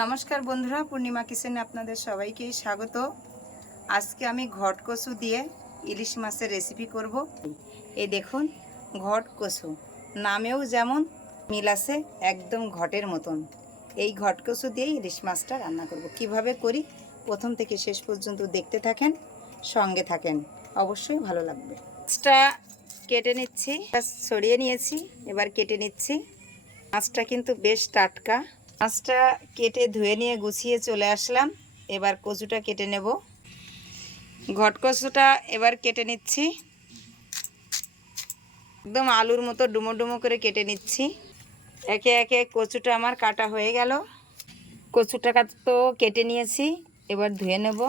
নমস্কার বন্ধুরা, পূর্ণিমা কিচেনে আপনাদের সবাইকেই স্বাগত। আজকে আমি ঘট কচু দিয়ে ইলিশ মাছের রেসিপি করব। এই দেখুন, ঘট কচু নামেও যেমন মিল আছে, একদম ঘটের মতন। এই ঘট কচু দিয়ে ইলিশ মাছটা রান্না করব। কিভাবে করি প্রথম থেকে শেষ পর্যন্ত দেখতে থাকেন, সঙ্গে থাকেন, অবশ্যই ভালো লাগবে। মাছটা কেটে নিচ্ছি, ছড়িয়ে নিয়েছি, এবার কেটে নিচ্ছি। মাছটা কিন্তু বেশ টাটকা। মাছটা কেটে ধুয়ে নিয়ে গুছিয়ে চলে আসলাম। এবার কচুটা কেটে নেব। ঘট কচুটা এবার কেটে নিচ্ছি, একদম আলুর মতো ডুমো ডুমো করে কেটে নিচ্ছি। একে একে কচুটা আমার কাটা হয়ে গেল। কচুটা তো কেটে নিয়েছি, এবার ধুয়ে নেব।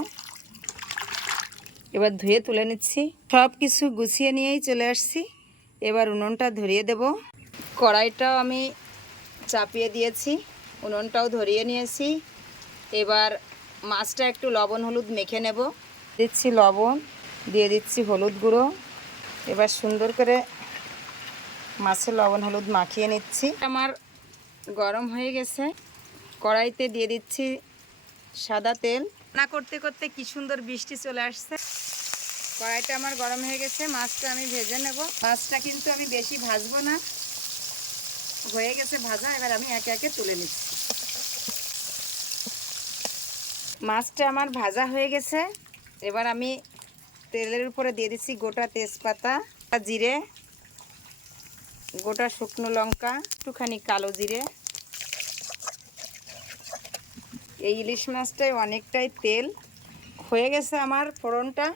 এবার ধুয়ে তুলে নিচ্ছি। সব কিছু গুছিয়ে নিয়েই চলে আসছি। এবার উনুনটা ধরিয়ে দেব। কড়াইটাও আমি চাপিয়ে দিয়েছি, উনুনটাও ধরিয়ে নিয়েছি। এবার মাছটা একটু লবণ হলুদ মেখে নেব। দিচ্ছি লবণ, দিয়ে দিচ্ছি হলুদ গুঁড়ো। এবার সুন্দর করে মাছে লবণ হলুদ মাখিয়ে নিচ্ছি। আমার গরম হয়ে গেছে, কড়াইতে দিয়ে দিচ্ছি সাদা তেল। রান্না করতে করতে কি সুন্দর বৃষ্টি চলে আসছে। কড়াইটা আমার গরম হয়ে গেছে, মাছটা আমি ভেজে নেব। মাছটা কিন্তু আমি বেশি ভাজবো না, হয়ে গেছে ভাজা। এবার আমি একে একে তুলে নিচ্ছি। মাছটা আমার ভাজা হয়ে গেছে। এবার আমি তেলের উপরে দিয়ে দিচ্ছি গোটা তেজপাতা, জিরে, গোটা শুকনো লঙ্কা, একটুখানি কালো জিরে। এই ইলিশ মাছটায় অনেকটাই তেল হয়ে গেছে আমার ফোড়নটা।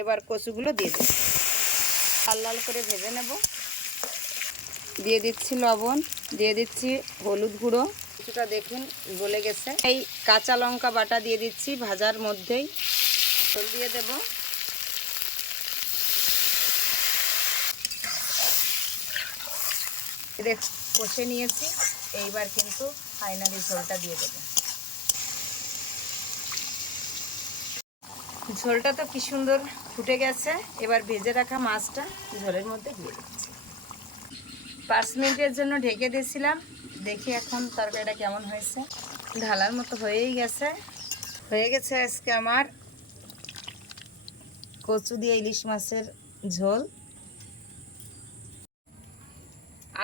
এবার কচুগুলো দিয়ে দেব, লাল লাল করে ভেজে নেব। দিয়ে দিচ্ছি লবণ, দিয়ে দিচ্ছি হলুদ গুঁড়ো। কিছুটা দেখুন গলে গেছে। এই কাঁচা লঙ্কা বাটা দিয়ে দিচ্ছি ভাজার মধ্যেই। তেল দিয়ে দেব। কষে নিয়েছি, এইবার কিন্তু ফাইনালি ঝোলটা দিয়ে দেব। ঝোলটা তো কি সুন্দর ফুটে গেছে। এবার ভেজে রাখা মাছটা ঝোলের মধ্যে দিয়ে দিচ্ছি। 5 মিনিটের জন্য ঢেকে দিয়েছিলাম। দেখি এখন তরকারিটা কেমন হয়েছে। ঢালার মতো হয়েই গেছে। হয়ে গেছে আজকে আমার কচু দিয়ে ইলিশ মাছের ঝোল।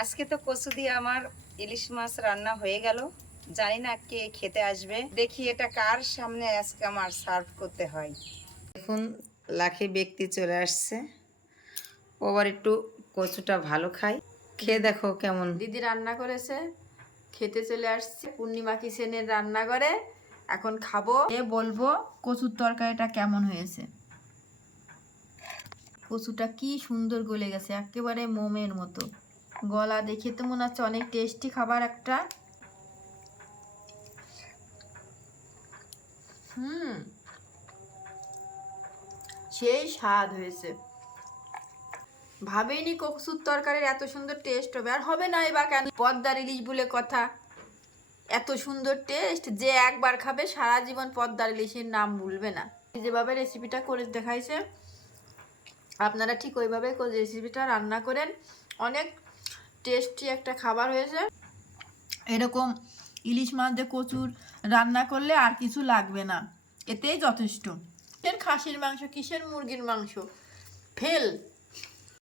আজকে তো কচু দিয়ে আমার ইলিশ মাছ রান্না হয়ে গেল। জানি না কে খেতে আসবে, দেখি এটা কার সামনে আজকে আমার সার্ভ করতে হয়। দেখুন লাখে ব্যক্তি চলে আসছে। ওবার একটু কচুটা ভালো খাই, খেয়ে দেখো কেমন। দিদি রান্না করেছে, খেতে চলে আসছে পূর্ণিমা কিচেনের রান্নাঘরে। এখন খাবো, বলবো কচুর তরকারিটা কেমন হয়েছে। কচুটা কি সুন্দর গলে গেছে, একেবারে মোমের মতো গলা। দেখে তো মনে হচ্ছে অনেক টেস্টি খাবার একটা। সেই স্বাদ হয়েছে। ভাবেইনি কচুর তরকারির এত সুন্দর টেস্ট হবে। আর হবে না বা কেন, পদ্মার ইলিশ বলে কথা। এত সুন্দর টেস্ট, যে একবার খাবে সারা জীবন পদ্মার ইলিশের নাম ভুলবে না। যেভাবে রেসিপিটা করে দেখাইছে, আপনারা ঠিক ওইভাবে রেসিপিটা রান্না করেন। অনেক টেস্টি একটা খাবার হয়েছে। এরকম ইলিশ মাছ দিয়ে কচুর রান্না করলে আর কিছু লাগবে না, এতেই যথেষ্ট। কিসের খাসির মাংস, কিসের মুরগির মাংস, ফেল।